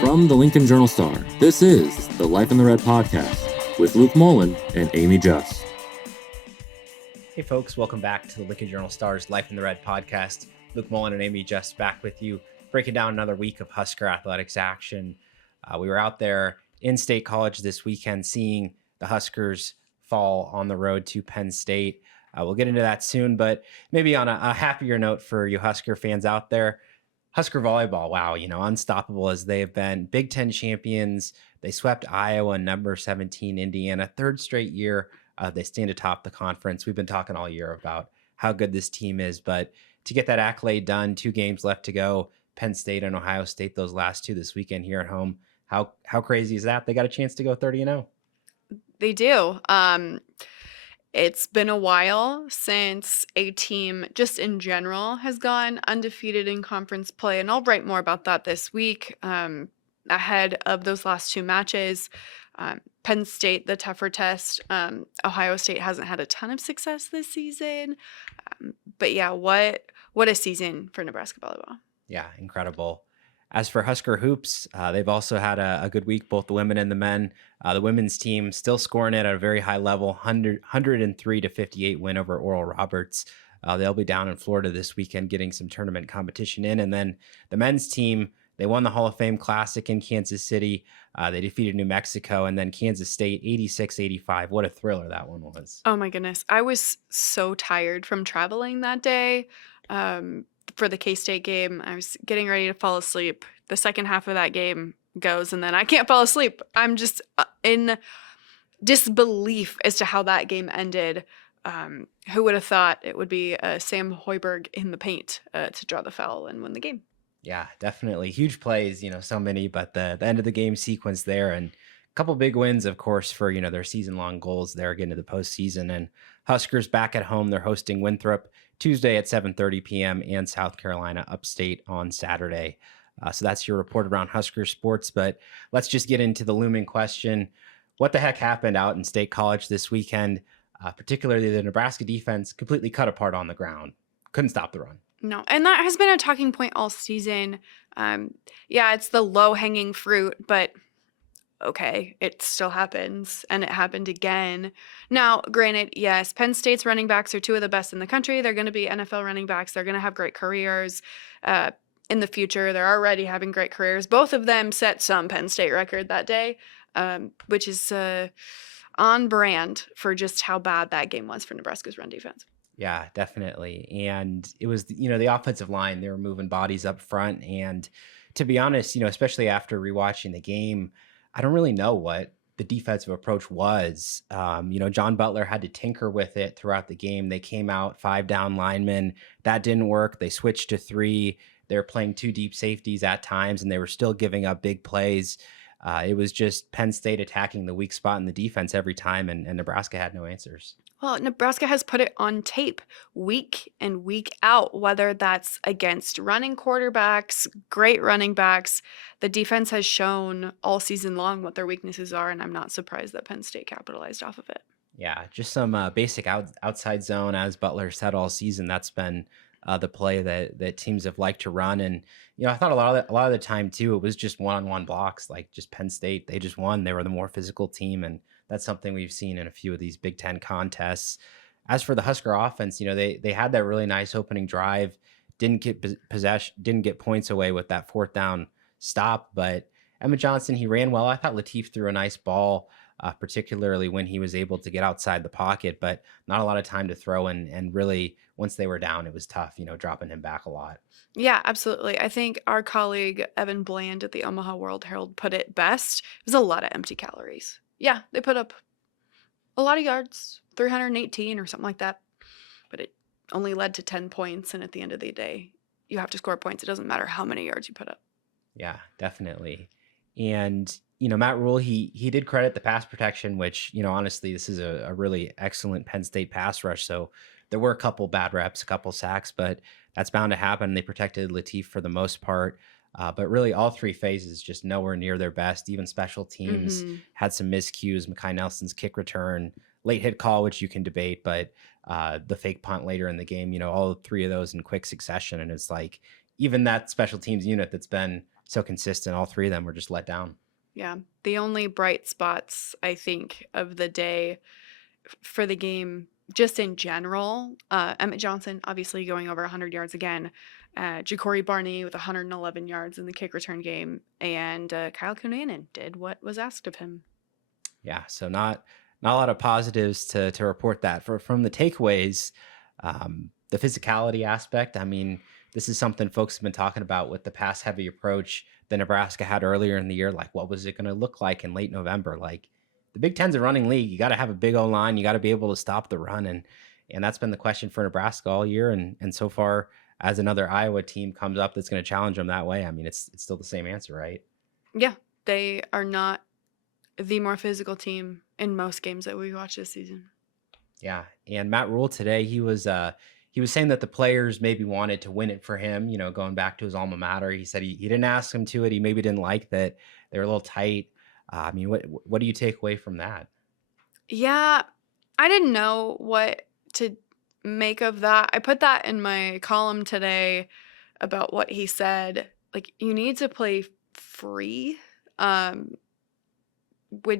From the Lincoln Journal-Star, this is the Life in the Red podcast with Luke Mullen and Amy Just. Hey folks, welcome back to the Lincoln Journal-Star's Life in the Red podcast. Luke Mullen and Amy Just back with you, breaking down another week of Husker athletics action. We were out there in State College this weekend seeing the Huskers fall on the road to Penn State. We'll get into that soon, but maybe on a happier note for you Husker fans out there, Husker volleyball, wow, unstoppable as they have been. Big Ten champions. They swept Iowa, number 17 Indiana, third straight year. They stand atop the conference. We've been talking all year about how good this team is, but to get that accolade done, 2 games left to go, Penn State and Ohio State, those last 2 this weekend here at home. How crazy is that? They got a chance to go 30-0. They do. It's been a while since a team just in general has gone undefeated in conference play, and I'll write more about that this week ahead of those last 2 matches. Penn State, the tougher test. Ohio State hasn't had a ton of success this season. But yeah, what a season for Nebraska volleyball. Yeah, incredible. As for Husker hoops, they've also had a good week, both the women and the men. The women's team still scoring it at a very high level, 103-58 win over Oral Roberts. They'll be down in Florida this weekend getting some tournament competition in. And then the men's team, they won the Hall of Fame Classic in Kansas City. They defeated New Mexico, and then Kansas State 86-85. What a thriller that one was. Oh my goodness. I was so tired from traveling that day. For the K-State game, I was getting ready to fall asleep. The second half of that game goes, and then I can't fall asleep. I'm just in disbelief as to how that game ended. Who would have thought it would be Sam Hoiberg in the paint to draw the foul and win the game? Yeah, definitely. Huge plays, so many, but the end of the game sequence there, and a couple big wins, of course, for, their season-long goals there getting to the postseason. And Huskers back at home. They're hosting Winthrop Tuesday at 7:30 p.m. and South Carolina upstate on Saturday. So that's your report around Husker sports. But let's just get into the looming question. What the heck happened out in State College this weekend? Particularly the Nebraska defense completely cut apart on the ground. Couldn't stop the run. No, and that has been a talking point all season. Yeah, it's the low-hanging fruit, but okay, it still happens, and it happened again. Now, granted, yes, Penn State's running backs are 2 of the best in the country. They're going to be NFL running backs. They're going to have great careers in the future. They're already having great careers. Both of them set some Penn State record that day, which is on brand for just how bad that game was for Nebraska's run defense. Yeah, definitely. And it was, the offensive line, they were moving bodies up front. And to be honest, especially after rewatching the game, I don't really know what the defensive approach was. John Butler had to tinker with it throughout the game. They came out 5 down linemen. That didn't work. They switched to 3. They were playing 2 deep safeties at times, and they were still giving up big plays. It was just Penn State attacking the weak spot in the defense every time, and Nebraska had no answers. Well, Nebraska has put it on tape week in, week out, whether that's against running quarterbacks, great running backs. The defense has shown all season long what their weaknesses are, and I'm not surprised that Penn State capitalized off of it. Yeah, just some basic outside zone, as Butler said all season. That's been the play that teams have liked to run. And, I thought a lot of the time, too, it was just one-on-one blocks, like just Penn State. They just won. They were the more physical team, and that's something we've seen in a few of these Big Ten contests. As for the Husker offense, they had that really nice opening drive, didn't get possession, didn't get points away with that 4th down stop. But Emma Johnson, he ran well. I thought Latif threw a nice ball, particularly when he was able to get outside the pocket, but not a lot of time to throw. And really, once they were down, it was tough, dropping him back a lot. Yeah, absolutely. I think our colleague Evan Bland at the Omaha World Herald put it best. It was a lot of empty calories. Yeah, they put up a lot of yards, 318 or something like that, but it only led to 10 points. And at the end of the day, you have to score points. It doesn't matter how many yards you put up. Yeah, definitely. And, Matt Rule, he did credit the pass protection, which, honestly, this is a really excellent Penn State pass rush. So there were a couple bad reps, a couple sacks, but that's bound to happen. They protected Latif for the most part. But really all 3 phases just nowhere near their best. Even special teams had some miscues. Mekhi Nelson's kick return, late hit call, which you can debate, but the fake punt later in the game, all 3 of those in quick succession. And it's like, even that special teams unit that's been so consistent. All three of them were just let down. Yeah. The only bright spots, I think, of the day for the game, just in general, Emmett Johnson obviously going over 100 yards again, Ja'Cory Barney with 111 yards in the kick return game, and Kyle Cunanan did what was asked of him. Yeah, so not a lot of positives to report that. From the takeaways, the physicality aspect, I mean, this is something folks have been talking about with the pass heavy approach that Nebraska had earlier in the year. Like, what was it going to look like in late November? Like, the Big Ten's a running league. You got to have a big O-line. You got to be able to stop the run. And that's been the question for Nebraska all year. And so far, as another Iowa team comes up that's going to challenge them that way, I mean, it's still the same answer, right? Yeah, they are not the more physical team in most games that we watch this season. Yeah, and Matt Rule today, he was saying that the players maybe wanted to win it for him, you know, going back to his alma mater. He said he didn't ask him to it. He maybe didn't like that they were a little tight. I mean, what do you take away from that? Yeah, I didn't know what to make of that. I put that in my column today about what he said. Like, you need to play free. When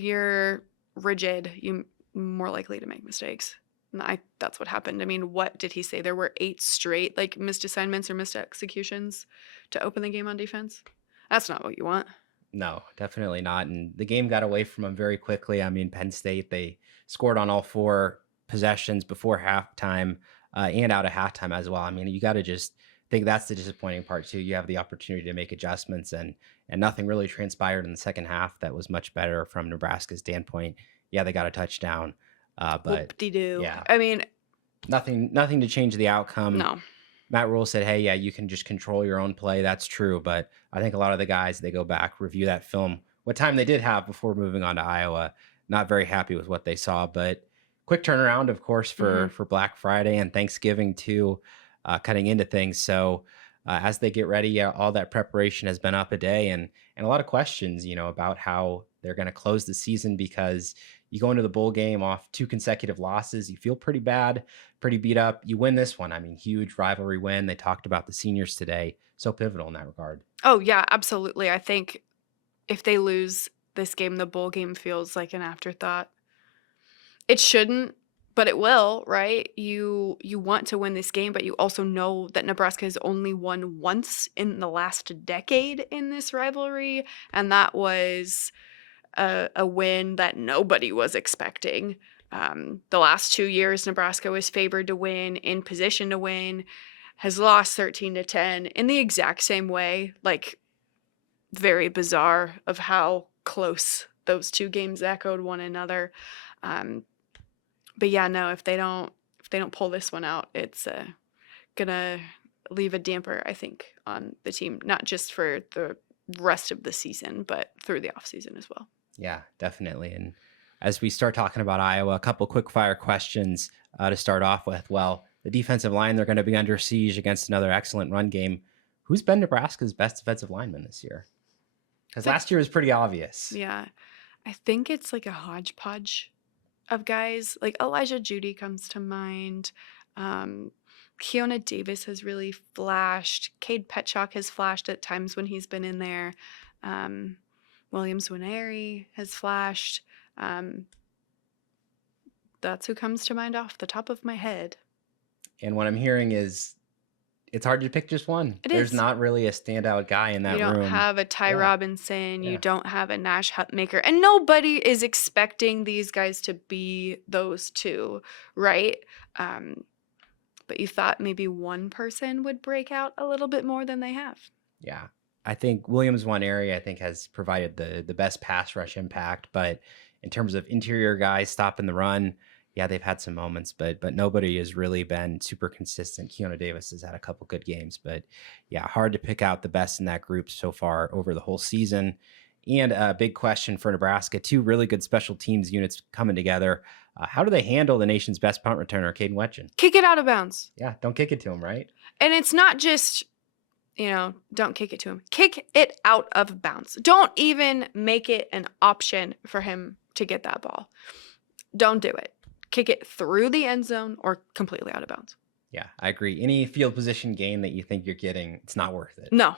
you're rigid, you're more likely to make mistakes. And that's what happened. I mean, what did he say? There were 8 straight missed assignments or missed executions to open the game on defense. That's not what you want. No, definitely not. And the game got away from them very quickly. I mean, Penn State, they scored on all 4 possessions before halftime and out of halftime as well. I mean, you got to just think that's the disappointing part too. You have the opportunity to make adjustments, and nothing really transpired in the second half that was much better from Nebraska's standpoint. Yeah, they got a touchdown, but Whoop-de-doo. yeah, I mean, nothing to change the outcome. no. Matt Rule said, hey, yeah, you can just control your own play. That's true. But I think a lot of the guys, they go back, review that film, what time they did have before moving on to Iowa, not very happy with what they saw. But quick turnaround, of course, for Black Friday and Thanksgiving too, cutting into things. So as they get ready, all that preparation has been up a day, and a lot of questions, you know, about how they're going to close the season, because you go into the bowl game off 2 consecutive losses. You feel pretty bad, pretty beat up. You win this one. I mean, huge rivalry win. They talked about the seniors today. So pivotal in that regard. Oh, yeah, absolutely. I think if they lose this game, the bowl game feels like an afterthought. It shouldn't, but it will, right? You want to win this game, but you also know that Nebraska has only won once in the last decade in this rivalry, and that was a win that nobody was expecting. The last 2 years, Nebraska was favored to win, in position to win, has lost 13-10 in the exact same way. Like, very bizarre of how close those 2 games echoed one another. But yeah, no, if they don't pull this one out, it's gonna leave a damper, I think, on the team, not just for the rest of the season, but through the offseason as well. Yeah, definitely. And as we start talking about Iowa, a couple quick fire questions to start off with. Well, the defensive line, they're going to be under siege against another excellent run game. Who's been Nebraska's best defensive lineman this year? Because last year was pretty obvious. Yeah, I think it's like a hodgepodge of guys. Like Elijah Judy comes to mind. Keona Davis has really flashed. Cade Petchock has flashed at times when he's been in there. Williams Winery has flashed. That's who comes to mind off the top of my head. And what I'm hearing is it's hard to pick just one. There's not really a standout guy in that room. You don't have a Ty Robinson. You don't have a Nash Hutmaker. And nobody is expecting these guys to be those 2, right? But you thought maybe one person would break out a little bit more than they have. Yeah. I think Williams Winery, has provided the best pass rush impact. But in terms of interior guys stopping the run, yeah, they've had some moments, but nobody has really been super consistent. Keona Davis has had a couple good games, but yeah, hard to pick out the best in that group so far over the whole season. And a big question for Nebraska, 2 really good special teams units coming together. How do they handle the nation's best punt returner, Caden Wetchen? Kick it out of bounds. Yeah, don't kick it to him, right? And it's not just, don't kick it to him. Kick it out of bounds. Don't even make it an option for him to get that ball. Don't do it. Kick it through the end zone or completely out of bounds. Yeah, I agree. Any field position gain that you think you're getting, it's not worth it. No.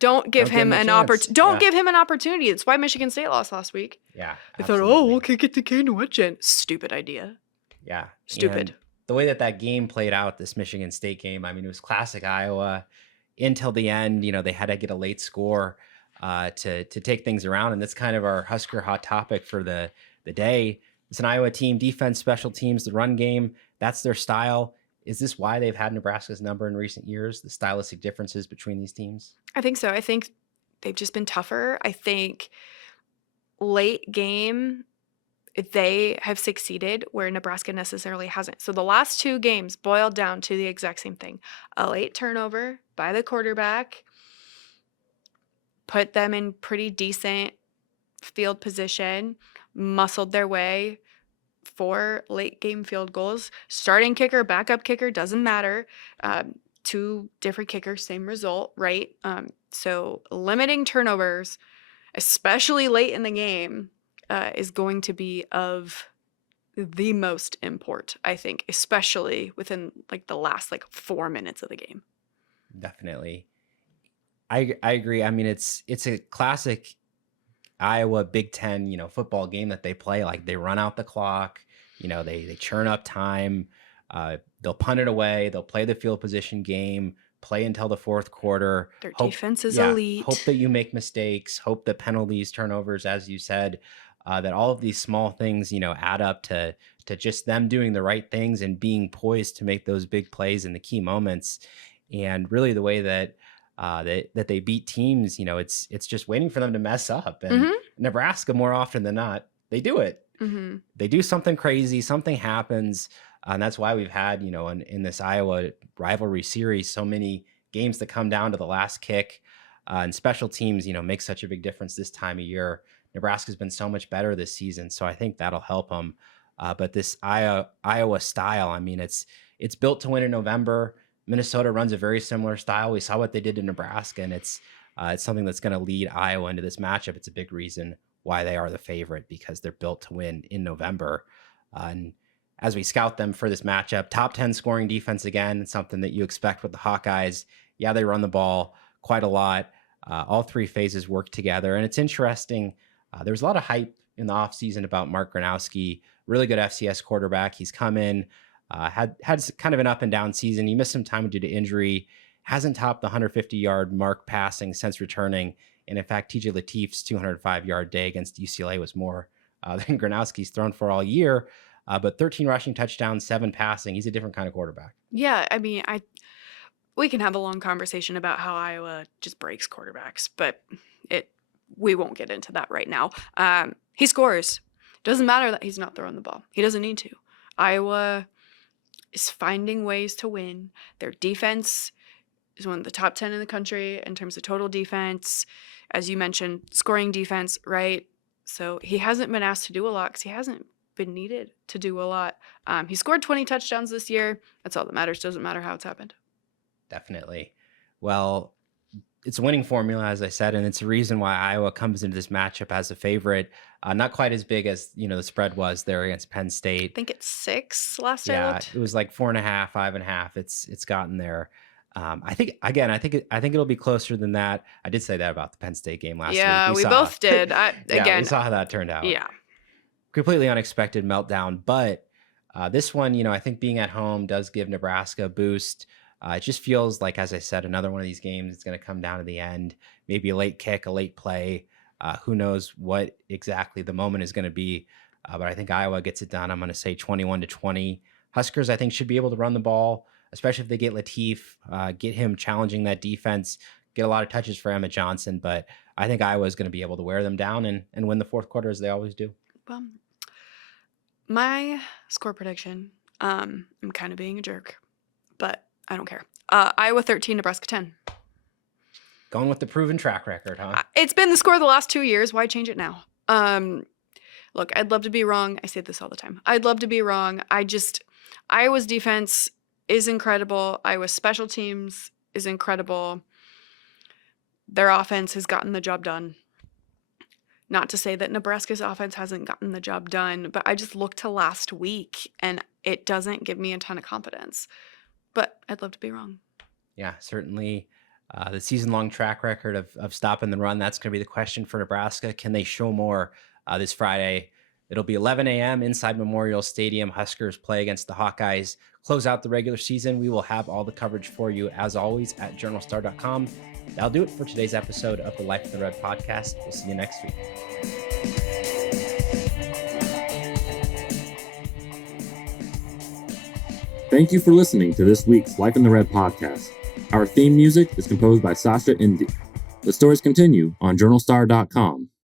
Don't give him an opportunity. Don't Yeah. give him an opportunity. That's why Michigan State lost last week. Yeah. They thought, oh, we'll kick it to Caden Wetjen. Stupid idea. Yeah. Stupid. And the way that game played out, this Michigan State game, I mean, it was classic Iowa until the end. You know, they had to get a late score to take things around. And that's kind of our Husker hot topic for the day. It's an Iowa team, defense, special teams, the run game. That's their style. Is this why they've had Nebraska's number in recent years, the stylistic differences between these teams? I think so. I think they've just been tougher. I think late game, they have succeeded where Nebraska necessarily hasn't. So the last 2 games boiled down to the exact same thing. A late turnover by the quarterback put them in pretty decent field position, muscled their way 4 late game field goals. Starting kicker, backup kicker, doesn't matter. 2 different kickers, same result, right? So limiting turnovers, especially late in the game, is going to be of the most import, I think, especially within like the last 4 minutes of the game. Definitely. I agree. I mean, it's a classic Iowa Big Ten, football game that they play. Like they run out the clock, they churn up time. They'll punt it away. They'll play the field position game, play until the fourth quarter. Their defense is elite. Hope that you make mistakes. Hope that penalties, turnovers, as you said, that all of these small things, add up to just them doing the right things and being poised to make those big plays in the key moments. And really the way that that they beat teams, it's just waiting for them to mess up. And Nebraska, more often than not, they do it. They do something crazy, something happens. And that's why we've had, in this Iowa rivalry series, so many games that come down to the last kick. And special teams, make such a big difference this time of year. Nebraska's been so much better this season, so I think that'll help them. But this Iowa style, I mean, it's built to win in November. Minnesota runs a very similar style. We saw what they did to Nebraska, and it's something that's going to lead Iowa into this matchup. It's a big reason why they are the favorite, because they're built to win in November. And as we scout them for this matchup, top 10 scoring defense again, something that you expect with the Hawkeyes. Yeah, they run the ball quite a lot. All 3 phases work together, and it's interesting. There was a lot of hype in the offseason about Mark Gronowski, really good FCS quarterback. He's come in, had kind of an up and down season. He missed some time due to injury, hasn't topped the 150-yard mark passing since returning. And in fact, TJ Latif's 205-yard day against UCLA was more than Gronowski's thrown for all year. But 13 rushing touchdowns, 7 passing. He's a different kind of quarterback. Yeah, I mean, we can have a long conversation about how Iowa just breaks quarterbacks, but we won't get into that right now. He scores. Doesn't matter that he's not throwing the ball. He doesn't need to. Iowa is finding ways to win. Their defense is one of the top 10 in the country in terms of total defense. As you mentioned, scoring defense, right? So he hasn't been asked to do a lot because he hasn't been needed to do a lot. He scored 20 touchdowns this year. That's all that matters. Doesn't matter how it's happened. Definitely. Well, it's a winning formula, as I said, and it's a reason why Iowa comes into this matchup as a favorite. Not quite as big as the spread was there against Penn State. I think it's 6 last I looked. It was like 4.5, 5.5. It's gotten there. I think it'll be closer than that. I did say that about the Penn State game last week. Yeah, we both did. We saw how that turned out. Yeah, completely unexpected meltdown. But this one, I think being at home does give Nebraska a boost. It just feels like, as I said, another one of these games. It's going to come down to the end. Maybe a late kick, a late play. Who knows what exactly the moment is going to be. But I think Iowa gets it done. I'm going to say 21-20. Huskers, I think, should be able to run the ball, especially if they get Latif, get him challenging that defense, get a lot of touches for Emmett Johnson. But I think Iowa is going to be able to wear them down and win the fourth quarter, as they always do. Well, my score prediction, I'm kind of being a jerk, but I don't care. Iowa 13, Nebraska 10. Going with the proven track record, huh? It's been the score the last 2 years. Why change it now? Look, I'd love to be wrong. I say this all the time. I'd love to be wrong. Iowa's defense is incredible. Iowa's special teams is incredible. Their offense has gotten the job done. Not to say that Nebraska's offense hasn't gotten the job done, but I just look to last week and it doesn't give me a ton of confidence. But I'd love to be wrong. Yeah, certainly. The season-long track record of stopping the run, that's going to be the question for Nebraska. Can they show more this Friday? It'll be 11 a.m. inside Memorial Stadium. Huskers play against the Hawkeyes. Close out the regular season. We will have all the coverage for you, as always, at journalstar.com. That'll do it for today's episode of the Life in the Red podcast. We'll see you next week. Thank you for listening to this week's Life in the Red podcast. Our theme music is composed by Sasha Indy. The stories continue on journalstar.com.